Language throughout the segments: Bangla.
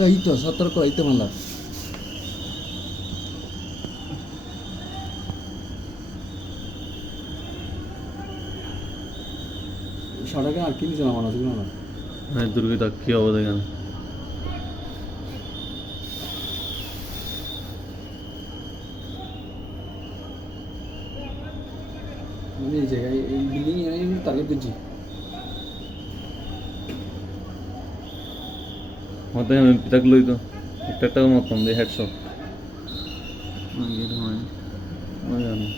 এই তো সতর্ক এই তো মানলাম। সড়কে আর কি নিচে নামানো আছে না? হ্যাঁ দুর্গে কী হবে দেখেন এই জায়গায় এই বিল্ডিং টার্গেট দিচ্ছি আমার দেখেন আমি পিতাক লই তো একটা একটা মারতাম দিয়ে হেডশট হয় ওই জানি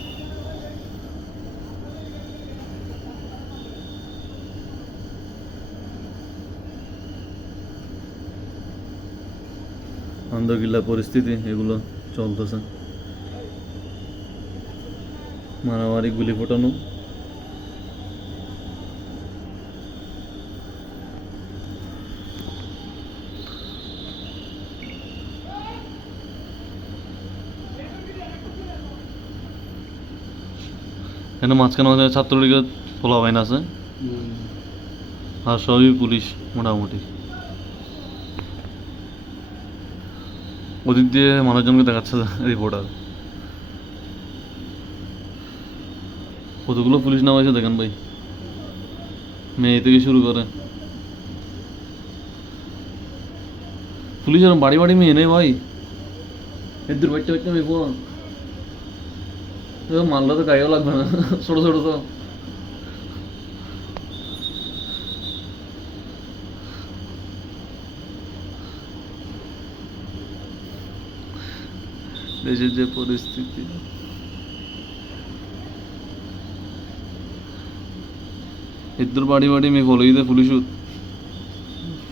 আন্দরকিল্লা পরিস্থিতি এগুলো চলতেছে মারামারি গুলি ফোটানো এখানে মাঝখানে মাঝখানে ছাত্রলীগের পোলা বাইন আছে আর সবই পুলিশ মোটামুটি। ওদিক দিয়ে মানুষজনকে দেখাচ্ছে রিপোর্টার। কতগুলো পুলিশ নামাইছে দেখেন ভাই। মেয়ে থেকে শুরু করে। পুলিশ এরকম বাড়ি বাড়ি মেয়ে নেই ভাই। এদের বাচ্চা বাচ্চা মেয়ে পর মারলে তো গায়েও লাগবে না ছোট ছোট তো দেশের যে পরিস্থিতি ইদ্দুর বাড়ি বাড়ি মেয়ে ফলো দিতে পুলিশ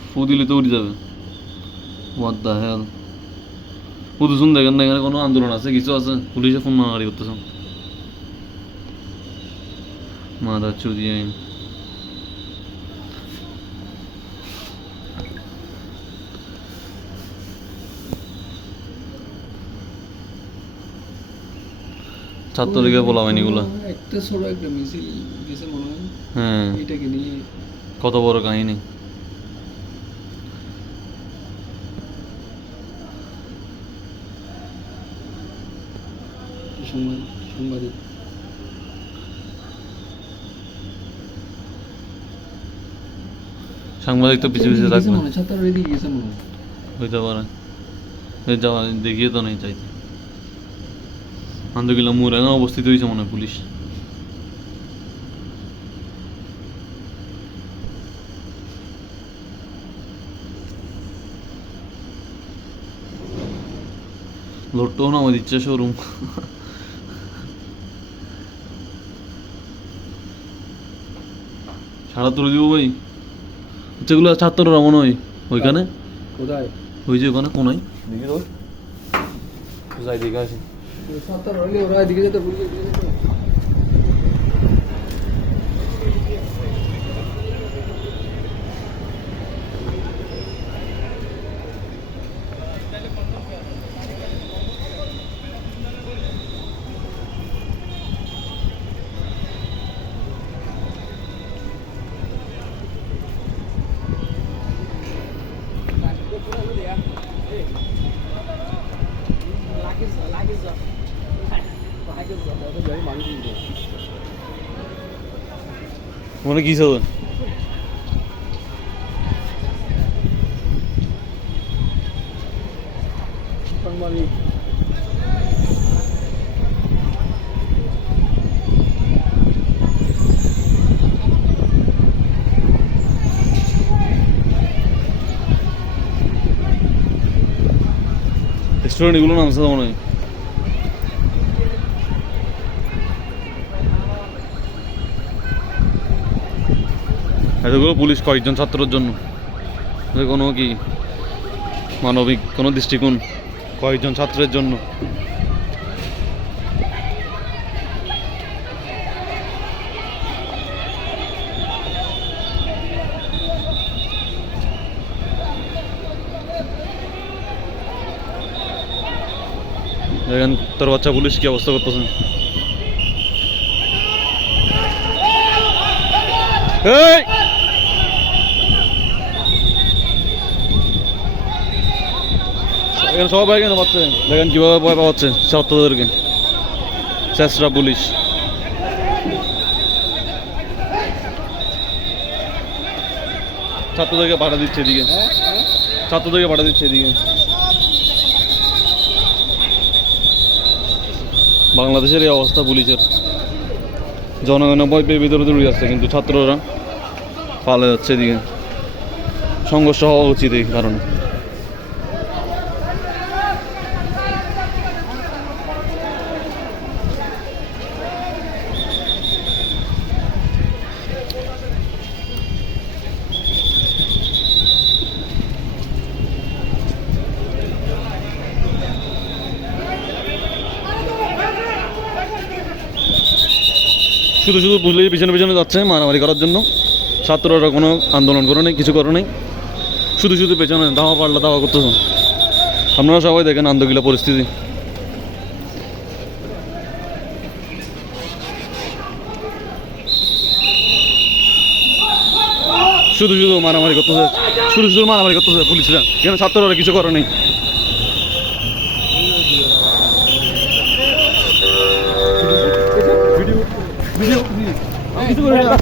ফু দিলে তো উঠে যাবে হোয়াট দ্য হেল শুধু শুন দেখেন না এখানে কোনো আন্দোলন আছে কিছু আছে পুলিশে ফোন মারামারি করতেছে মাদা চুরি আইন। ছাত্রলীগে বলা হয়নি এগুলো। একটা ছোট একটা মিছিল গেছে মনে হয়। হ্যাঁ। এটাকে নিয়ে কত বড় কাহিনী। সংবাদ সাংবাদিক সাংবাদিক তো পিছিয়ে পিছিয়ে থাকবে। হইতে পারে যাওয়া দেখিয়ে তো নেই চাইতে। মুরাঙ্গা অবস্থিত হয়েছে মনে পুলিশ। লোটটাও নামা দিচ্ছে শোরুম। সারা তুলে দিব ভাই। যেগুলো ছাত্ররা মনে হয় ওইখানে? কোথায়? ওই যে ওখানে কোনাই দেখি তো যাই দেখে আসি ছাত্ররা ওরা এদিকে যেতে মনে কি ছিল সাংবাদিক রেস্টুরেন্ট এগুলো নামছে মনে হয়। এতগুলো পুলিশ কয়েকজন ছাত্রর জন্য। কোনো কি মানবিক কোনো দৃষ্টিকোণ? কয়েকজন ছাত্রের জন্য। দেখেন, তোর বাচ্চা পুলিশ কি অবস্থা করতেছে? এখানে সবাই কেন পাচ্ছে দেখেন কীভাবে ভয় পাওয়াচ্ছে ছাত্রদেরকে। চেষ্টা পুলিশ। ছাত্রদেরকে পাঠা দিচ্ছে এদিকে। ছাত্রদেরকে পাঠা দিচ্ছে এদিকে। বাংলাদেশের এই অবস্থা পুলিশের। জনগণের ভয় পেয়ে ভিতরে দৌড়ে যাচ্ছে, কিন্তু ছাত্ররা পালে যাচ্ছে এদিকে। সংঘর্ষ হওয়া উচিত এই কারণে। শুধু শুধু পুলিশের পিছনে পিছনে যাচ্ছে, মারামারি করার জন্য। ছাত্ররা কোনো আন্দোলন করে নেই, কিছু করে নেই। শুধু শুধু পেছনে দাওয়া পাল্লা দাওয়া করতেছে। আপনারা সবাই দেখেন আন্দোগিলা পরিস্থিতি। শুধু শুধু মারামারি করতেছে, শুধু শুধু মারামারি করতেছে পুলিশরা। কেন ছাত্ররা কিছু করে নেই? ভিডিও